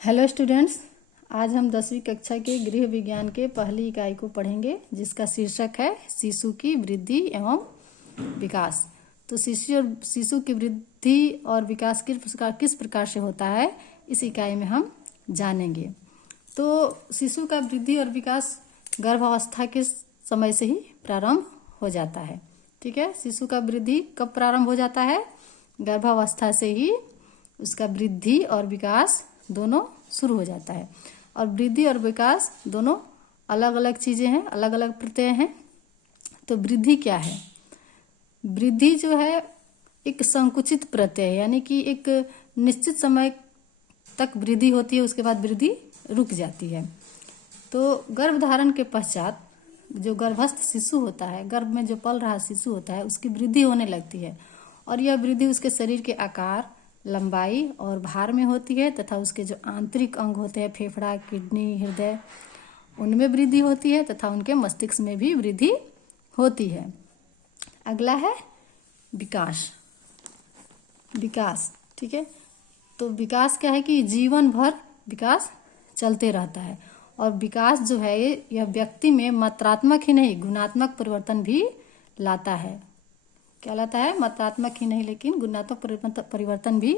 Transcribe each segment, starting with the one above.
Hello students, आज हम 10वीं कक्षा के गृह विज्ञान के पहली इकाई को पढ़ेंगे जिसका शीर्षक है शिशु की वृद्धि एवं विकास। तो शिशु की वृद्धि और विकास किस प्रकार से होता है इस इकाई में हम जानेंगे। तो शिशु का वृद्धि और विकास गर्भावस्था के समय से ही प्रारंभ हो जाता है। ठीक है, शिशु का वृद्धि कब प्रारंभ हो जाता है? गर्भावस्था से ही उसका वृद्धि और विकास दोनों शुरू हो जाता है। और वृद्धि और विकास दोनों अलग अलग चीजें हैं, अलग अलग प्रत्यय हैं। तो वृद्धि क्या है? वृद्धि जो है एक संकुचित प्रत्यय है, यानी कि एक निश्चित समय तक वृद्धि होती है, उसके बाद वृद्धि रुक जाती है। तो गर्भधारण के पश्चात जो गर्भस्थ शिशु होता है, गर्भ में जो पल रहा शिशु होता है, उसकी वृद्धि होने लगती है और यह वृद्धि उसके शरीर के आकार, लंबाई और भार में होती है तथा उसके जो आंतरिक अंग होते हैं, फेफड़ा, किडनी, हृदय, उनमें वृद्धि होती है तथा उनके मस्तिष्क में भी वृद्धि होती है। अगला है विकास। विकास, ठीक है। तो विकास क्या है कि जीवन भर विकास चलते रहता है और विकास जो है यह व्यक्ति में मात्रात्मक ही नहीं गुणात्मक परिवर्तन भी लाता है। क्या लाता है? मात्रात्मक ही नहीं लेकिन गुणात्मक परिवर्तन भी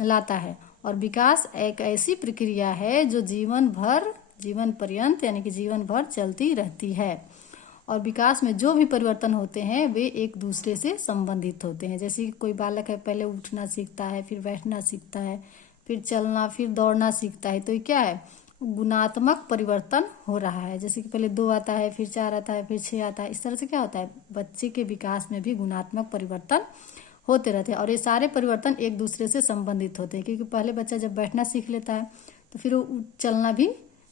लाता है। और विकास एक ऐसी प्रक्रिया है जो जीवन पर्यंत यानी कि जीवन भर चलती रहती है। और विकास में जो भी परिवर्तन होते हैं वे एक दूसरे से संबंधित होते हैं। जैसे कि कोई बालक है, पहले उठना सीखता है, फिर बैठना सीखता है, फिर चलना, फिर दौड़ना सीखता है। तो ये क्या है? गुणात्मक परिवर्तन हो रहा है। जैसे कि पहले 2 आता है, फिर 4 आता है, फिर 6 आता है। इस तरह से क्या होता है? बच्चे के विकास में भी गुणात्मक परिवर्तन होते रहते हैं और ये सारे परिवर्तन एक दूसरे से संबंधित होते हैं। क्योंकि पहले बच्चा जब बैठना सीख लेता है तो फिर वो चलना भी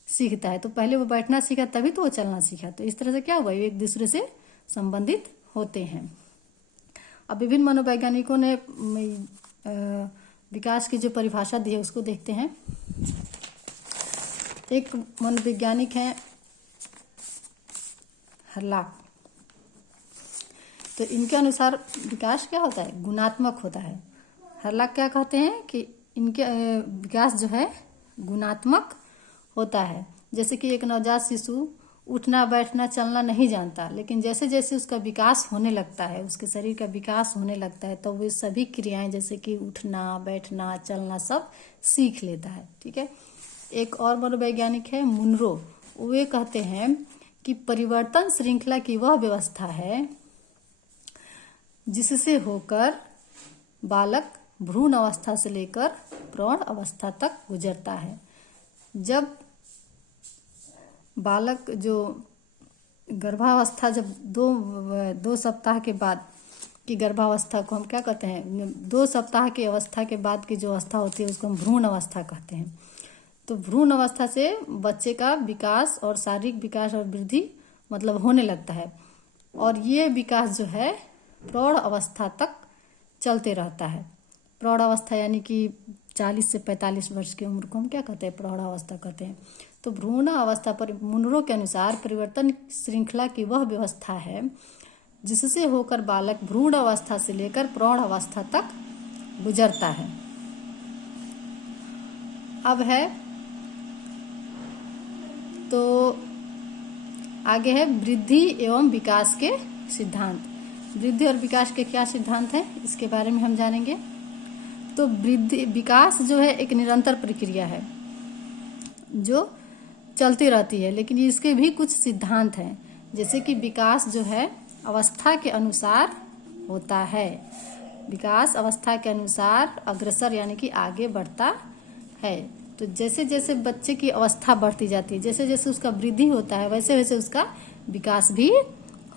सीखता है। तो पहले वो बैठना सीखा तभी तो वो चलना सीखा। तो इस तरह से क्या हुआ? एक दूसरे से संबंधित होते हैं। अब विभिन्न मनोवैज्ञानिकों ने विकास की जो परिभाषा दी है उसको देखते हैं। एक मनोवैज्ञानिक है हर्लॉक। तो इनके अनुसार विकास क्या होता है? गुणात्मक होता है। हर्लॉक क्या कहते हैं कि इनके विकास जो है गुणात्मक होता है। जैसे कि एक नवजात शिशु उठना, बैठना, चलना नहीं जानता, लेकिन जैसे जैसे उसका विकास होने लगता है, उसके शरीर का विकास होने लगता है, तो वे सभी क्रियाएं जैसे कि उठना, बैठना, चलना सब सीख लेता है। ठीक है। एक और मनोवैज्ञानिक है मुनरो। वे कहते हैं कि परिवर्तन श्रृंखला की वह व्यवस्था है जिससे होकर बालक भ्रूण अवस्था से लेकर प्रौढ़ अवस्था तक गुजरता है। जब बालक जो गर्भावस्था, जब दो सप्ताह के बाद की गर्भावस्था को हम क्या कहते हैं? 2 सप्ताह की अवस्था के बाद की जो अवस्था होती है उसको हम भ्रूण अवस्था कहते हैं। तो भ्रूण अवस्था से बच्चे का विकास और शारीरिक विकास और वृद्धि मतलब होने लगता है और ये विकास जो है प्रौढ़ अवस्था तक चलते रहता है। प्रौढ़ अवस्था यानी कि 40 से 45 वर्ष की उम्र को हम क्या कहते हैं? प्रौढ़ अवस्था कहते हैं। तो भ्रूण अवस्था पर मुनरो के अनुसार परिवर्तन श्रृंखला की वह व्यवस्था है जिससे होकर बालक भ्रूण अवस्था से लेकर प्रौढ़ अवस्था तक गुजरता है। अब है तो आगे है वृद्धि एवं विकास के सिद्धांत। वृद्धि और विकास के क्या सिद्धांत हैं इसके बारे में हम जानेंगे। तो विकास जो है एक निरंतर प्रक्रिया है जो चलती रहती है, लेकिन इसके भी कुछ सिद्धांत हैं। जैसे कि विकास जो है अवस्था के अनुसार होता है। विकास अवस्था के अनुसार अग्रसर यानी कि आगे बढ़ता है। तो जैसे जैसे बच्चे की अवस्था बढ़ती जाती है, जैसे जैसे उसका वृद्धि होता है, वैसे वैसे उसका विकास भी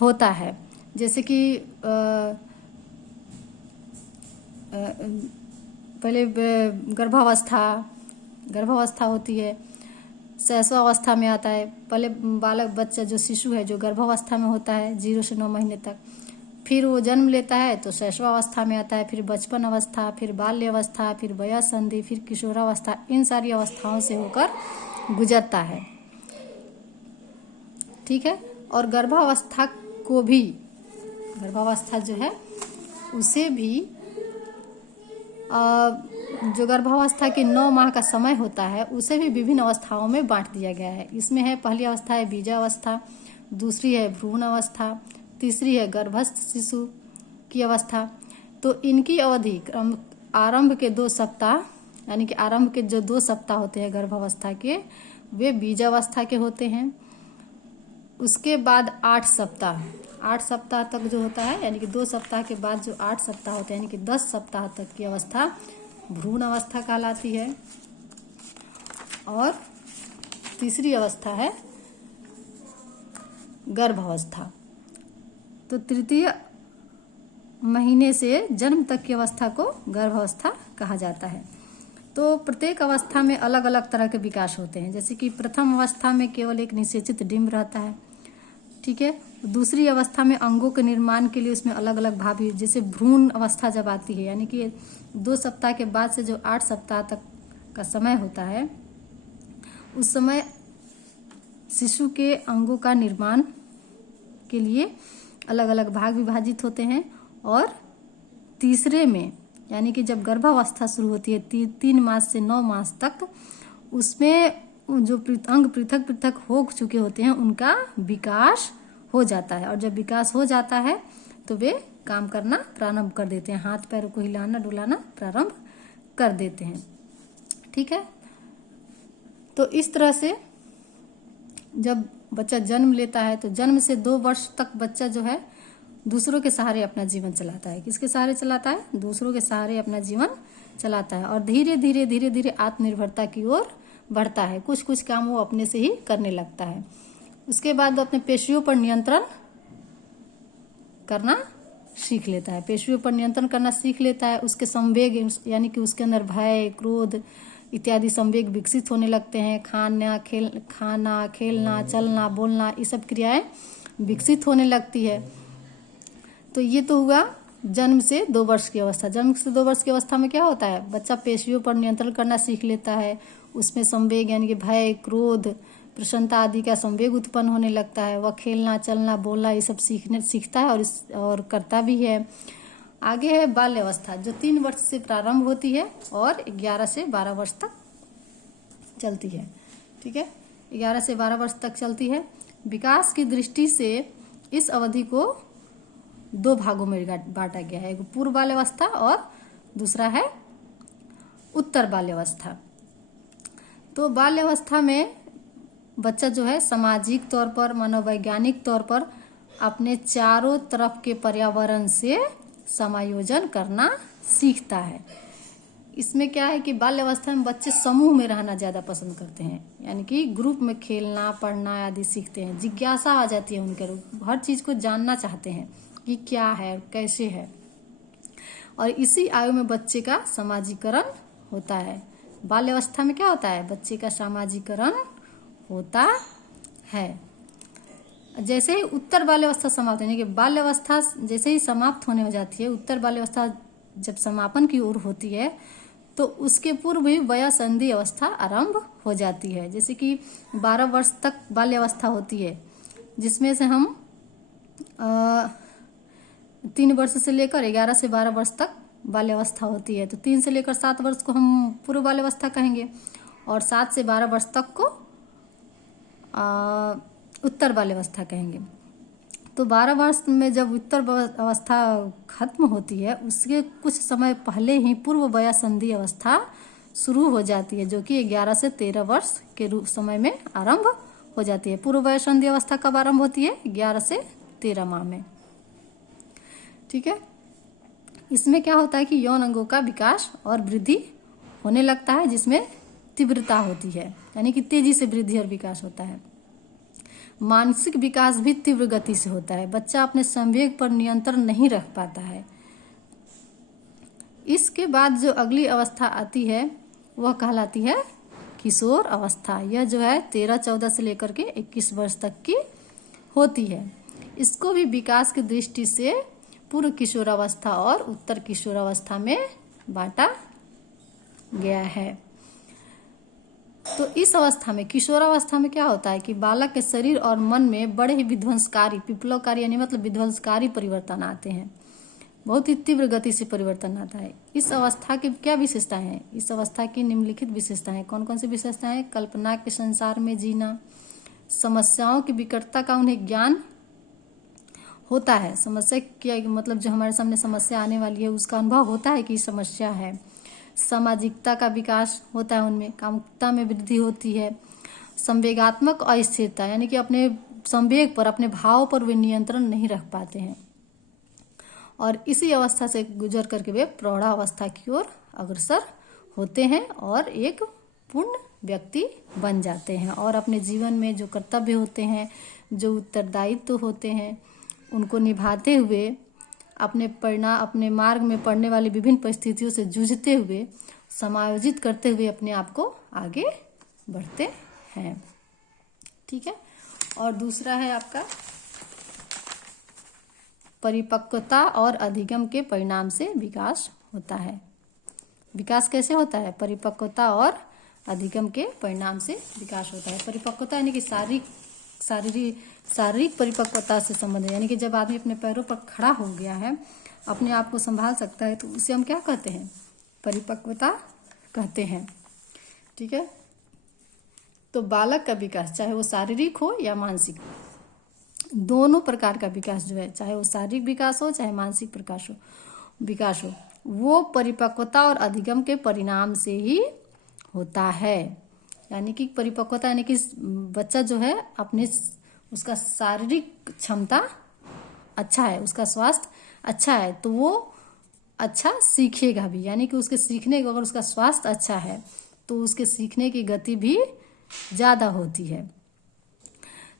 होता है। जैसे कि पहले गर्भावस्था होती है, शैशवावस्था में आता है। पहले बच्चा जो शिशु है जो गर्भावस्था में होता है 0 से 9 महीने तक, फिर वो जन्म लेता है तो शैशवावस्था में आता है, फिर बचपन अवस्था, फिर बाल्य अवस्था, फिर वयस्संधि, फिर किशोरावस्था। इन सारी अवस्थाओं से होकर गुजरता है। ठीक है। और गर्भावस्था जो है उसे भी जो गर्भावस्था के 9 माह का समय होता है उसे भी विभिन्न अवस्थाओं में बांट दिया गया है। इसमें है पहली अवस्था है बीजावस्था, दूसरी है भ्रूण अवस्था, तीसरी है गर्भस्थ शिशु की अवस्था। तो इनकी अवधि आरंभ के 2 सप्ताह, यानी कि आरंभ के जो 2 सप्ताह होते हैं गर्भावस्था के, वे बीजावस्था के होते हैं। उसके बाद 8 सप्ताह तक जो होता है, यानी कि 2 सप्ताह के बाद जो 8 सप्ताह होते हैं, यानी कि 10 सप्ताह तक की अवस्था भ्रूण अवस्था कहलाती है। और तीसरी अवस्था है गर्भावस्था। तो तृतीय महीने से जन्म तक की अवस्था को गर्भावस्था कहा जाता है। तो प्रत्येक अवस्था में अलग अलग तरह के विकास होते हैं। जैसे कि प्रथम अवस्था में केवल एक निषेचित डिंब रहता है, ठीक है। दूसरी अवस्था में अंगों के निर्माण के लिए उसमें अलग अलग भाग, जैसे भ्रूण अवस्था जब आती है, यानी कि 2 सप्ताह के बाद से जो 8 सप्ताह तक का समय होता है, उस समय शिशु के अंगों का निर्माण के लिए अलग अलग भाग विभाजित होते हैं। और तीसरे में, यानी कि जब गर्भावस्था शुरू होती है 3 मास से 9 मास तक, उसमें जो अंग पृथक पृथक हो चुके होते हैं उनका विकास हो जाता है। और जब विकास हो जाता है तो वे काम करना प्रारंभ कर देते हैं, हाथ पैरों को हिलाना डुलाना प्रारंभ कर देते हैं, ठीक है। तो इस तरह से जब बच्चा जन्म लेता है तो जन्म से 2 वर्ष तक बच्चा जो है दूसरों के सहारे अपना जीवन चलाता है। किसके सहारे चलाता है? दूसरों के सहारे अपना जीवन चलाता है। और धीरे धीरे आत्मनिर्भरता की ओर बढ़ता है। कुछ कुछ काम वो अपने से ही करने लगता है। उसके बाद वो अपने पेशियों पर नियंत्रण करना सीख लेता है। पेशियों पर नियंत्रण करना सीख लेता है। उसके संवेग, यानी कि उसके अंदर भय, क्रोध इत्यादि संवेग विकसित होने लगते हैं। खाना, खेलना, चलना, बोलना, ये सब क्रियाएं विकसित होने लगती है। तो ये तो हुआ जन्म से 2 वर्ष की अवस्था। जन्म से 2 वर्ष की अवस्था में क्या होता है? बच्चा पेशियों पर नियंत्रण करना सीख लेता है। उसमें संवेग, यानी कि भय, क्रोध, प्रसन्नता आदि का संवेग उत्पन्न होने लगता है। वह खेलना, चलना, बोलना ये सब सीखता है और करता भी है। आगे है बाल्य अवस्था, जो 3 वर्ष से प्रारंभ होती है और 11 से 12 वर्ष तक चलती है, ठीक है। 11 से 12 वर्ष तक चलती है। विकास की दृष्टि से इस अवधि को 2 भागों में बांटा गया है। एक पूर्व बाल्यावस्था और दूसरा है उत्तर बाल्यावस्था। तो बाल्यावस्था में बच्चा जो है सामाजिक तौर पर, मनोवैज्ञानिक तौर पर अपने चारों तरफ के पर्यावरण से समायोजन करना सीखता है। इसमें क्या है कि बाल्यावस्था में बच्चे समूह में रहना ज़्यादा पसंद करते हैं, यानी कि ग्रुप में खेलना, पढ़ना आदि सीखते हैं। जिज्ञासा आ जाती है उनके, हर चीज़ को जानना चाहते हैं कि क्या है, कैसे है। और इसी आयु में बच्चे का सामाजिकरण होता है। बाल्यावस्था में क्या होता है? बच्चे का सामाजिकरण होता है। जैसे ही उत्तर बाल्यावस्था समाप्त, यानी कि बाल्यावस्था जैसे ही समाप्त होने हो जाती है, उत्तर बाल्यावस्था जब समापन की ओर होती है, तो उसके पूर्व ही वयसंधि अवस्था आरंभ हो जाती है। जैसे कि 12 वर्ष तक बाल्यावस्था होती है, जिसमें से हम 3 वर्ष से लेकर 11 से 12 वर्ष तक बाल्यावस्था होती है। तो 3 से लेकर 7 वर्ष को हम पूर्व बाल्यावस्था कहेंगे और 7 से 12 वर्ष तक को उत्तर बाल्यावस्था कहेंगे। तो 12 वर्ष में जब उत्तर अवस्था खत्म होती है, उसके कुछ समय पहले ही पूर्व वयसंधि अवस्था शुरू हो जाती है, जो कि 11 से 13 वर्ष के समय में आरंभ हो जाती है। पूर्व वयसंधि अवस्था कब आरंभ होती है? 11 से 13 माह में, ठीक है। इसमें क्या होता है कि यौन अंगों का विकास और वृद्धि होने लगता है, जिसमें तीव्रता होती है, यानी कि तेजी से वृद्धि और विकास होता है। मानसिक विकास भी तीव्र गति से होता है। बच्चा अपने संवेग पर नियंत्रण नहीं रख पाता है। इसके बाद जो अगली अवस्था आती है वह कहलाती है किशोर अवस्था। यह जो है 13-14 से लेकर के 21 वर्ष तक की होती है। इसको भी विकास की दृष्टि से पूर्व किशोरावस्था और उत्तर किशोरावस्था में बांटा गया है। तो इस अवस्था में, किशोरावस्था में क्या होता है कि बालक के शरीर और मन में बड़े ही विध्वंसकारी, विप्लवकारी यानी मतलब विध्वंसकारी परिवर्तन आते हैं। बहुत ही तीव्र गति से परिवर्तन आता है। इस अवस्था की क्या विशेषताएं हैं? इस अवस्था की निम्नलिखित विशेषताएं कौन कौन सी विशेषताएं? कल्पना के संसार में जीना, समस्याओं की विकटता का उन्हें ज्ञान होता है, समस्या क्या मतलब जो हमारे सामने समस्या आने वाली है उसका अनुभव होता है कि समस्या है। सामाजिकता का विकास होता है उनमें, कामुकता में वृद्धि होती है। संवेगात्मक अस्थिरता यानी कि अपने संवेग पर, अपने भाव पर वे नियंत्रण नहीं रख पाते हैं और इसी अवस्था से गुजर करके वे प्रौढ़ावस्था की ओर अग्रसर होते हैं और एक पूर्ण व्यक्ति बन जाते हैं और अपने जीवन में जो कर्तव्य होते हैं, जो उत्तरदायित्व होते हैं, उनको निभाते हुए अपने मार्ग में पड़ने वाली विभिन्न परिस्थितियों से जूझते हुए, समायोजित करते हुए अपने आप को आगे बढ़ते हैं। ठीक है। और दूसरा है आपका परिपक्वता और अधिगम के परिणाम से विकास होता है। विकास कैसे होता है? परिपक्वता और अधिगम के परिणाम से विकास होता है। परिपक्वता यानी कि शारीरिक परिपक्वता से संबंधित, यानी कि जब आदमी अपने पैरों पर खड़ा हो गया है, अपने आप को संभाल सकता है, तो उसे हम क्या कहते हैं? परिपक्वता कहते हैं। ठीक है। तो बालक का विकास, चाहे वो शारीरिक हो या मानसिक, दोनों प्रकार का विकास जो है, चाहे वो शारीरिक विकास हो चाहे मानसिक विकास हो, वो परिपक्वता और अधिगम के परिणाम से ही होता है। यानी कि परिपक्वता यानी कि बच्चा जो है उसका शारीरिक क्षमता अच्छा है, उसका स्वास्थ्य अच्छा है, तो वो अच्छा सीखेगा भी। यानी कि उसके सीखने का, अगर उसका स्वास्थ्य अच्छा है तो उसके सीखने की गति भी ज़्यादा होती है।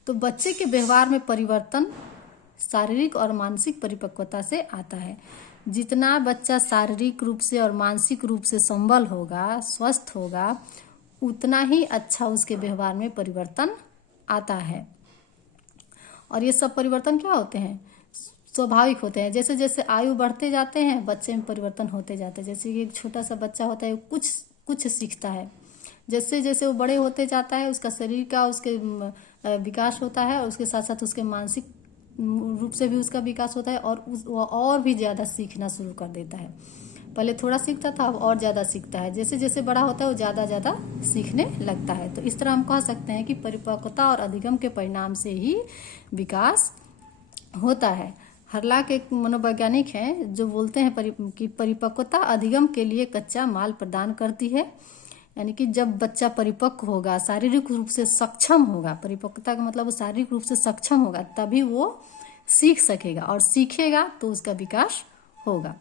तो बच्चे के व्यवहार में परिवर्तन शारीरिक और मानसिक परिपक्वता से आता है। जितना बच्चा शारीरिक रूप से और मानसिक रूप से संबल होगा, स्वस्थ होगा, उतना ही अच्छा उसके व्यवहार में परिवर्तन आता है। और ये सब परिवर्तन क्या होते हैं? स्वाभाविक होते हैं। जैसे जैसे आयु बढ़ते जाते हैं, बच्चे में परिवर्तन होते जाते हैं। जैसे कि एक छोटा सा बच्चा होता है, कुछ सीखता है, जैसे जैसे वो बड़े होते जाता है, उसका शरीर का उसके विकास होता है, और उसके साथ साथ उसके मानसिक रूप से भी उसका विकास होता है और भी ज़्यादा सीखना शुरू कर देता है। पहले थोड़ा सीखता था, अब और ज़्यादा सीखता है। जैसे जैसे बड़ा होता है वो ज़्यादा सीखने लगता है। तो इस तरह हम कह सकते हैं कि परिपक्वता और अधिगम के परिणाम से ही विकास होता है। हर्लाक एक मनोवैज्ञानिक हैं जो बोलते हैं कि परिपक्वता अधिगम के लिए कच्चा माल प्रदान करती है। यानी कि जब बच्चा परिपक्व होगा, शारीरिक रूप से सक्षम होगा, परिपक्वता का मतलब वो शारीरिक रूप से सक्षम होगा, तभी वो सीख सकेगा, और सीखेगा तो उसका विकास होगा।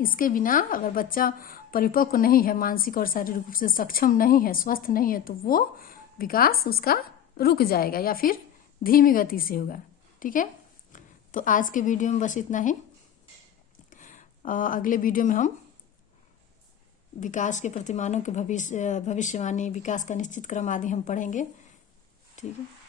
इसके बिना अगर बच्चा परिपक्व नहीं है, मानसिक और शारीरिक रूप से सक्षम नहीं है, स्वस्थ नहीं है, तो वो विकास उसका रुक जाएगा या फिर धीमी गति से होगा। ठीक है। तो आज के वीडियो में बस इतना ही। अगले वीडियो में हम विकास के प्रतिमानों के भविष्यवाणी, विकास का निश्चित क्रम आदि हम पढ़ेंगे। ठीक है।